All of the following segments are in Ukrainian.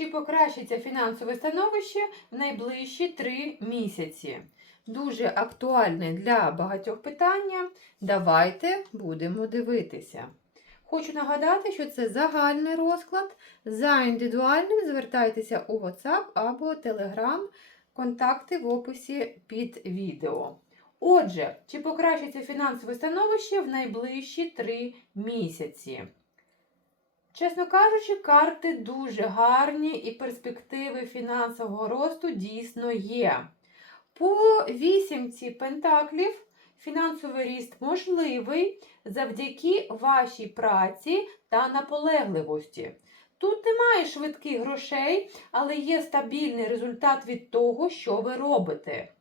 чи покращиться фінансове становище в найближчі три місяці? Дуже актуальне для багатьох питання. Давайте будемо дивитися. Хочу нагадати, що це загальний розклад. За індивідуальним звертайтеся у WhatsApp або Telegram. Контакти в описі під відео. Отже, чи покращиться фінансове становище в найближчі три місяці? Чесно кажучи, карти дуже гарні і перспективи фінансового росту дійсно є. По вісімці пентаклів фінансовий ріст можливий завдяки вашій праці та наполегливості. Тут немає швидких грошей, але є стабільний результат від того, що ви робите.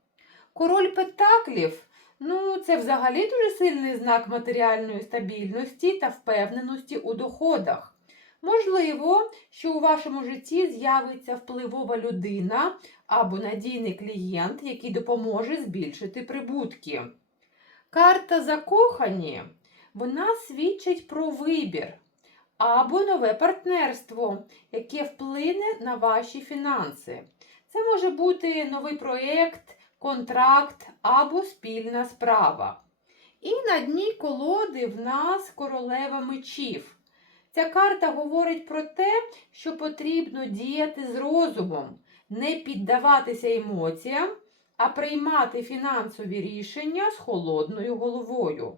Король пентаклів ну, це взагалі дуже сильний знак матеріальної стабільності та впевненості у доходах. Можливо, що у вашому житті з'явиться впливова людина або надійний клієнт, який допоможе збільшити прибутки. Карта закохані вона свідчить про вибір або нове партнерство, яке вплине на ваші фінанси. Це може бути новий проєкт, контракт або спільна справа. І на дні колоди в нас королева мечів. Ця карта говорить про те, що потрібно діяти з розумом, не піддаватися емоціям, а приймати фінансові рішення з холодною головою.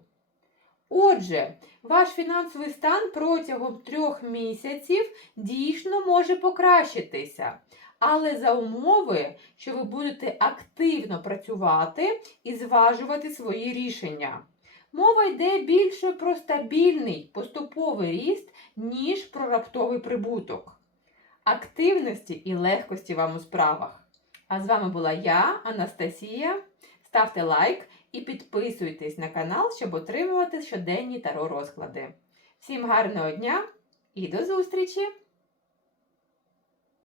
Отже, ваш фінансовий стан протягом трьох місяців дійсно може покращитися, але за умови, що ви будете активно працювати і зважувати свої рішення. Мова йде більше про стабільний поступовий ріст, ніж про раптовий прибуток. Активності і легкості вам у справах. А з вами була я, Анастасія. Ставте лайк і підписуйтесь на канал, щоб отримувати щоденні таро розклади. Всім гарного дня і до зустрічі!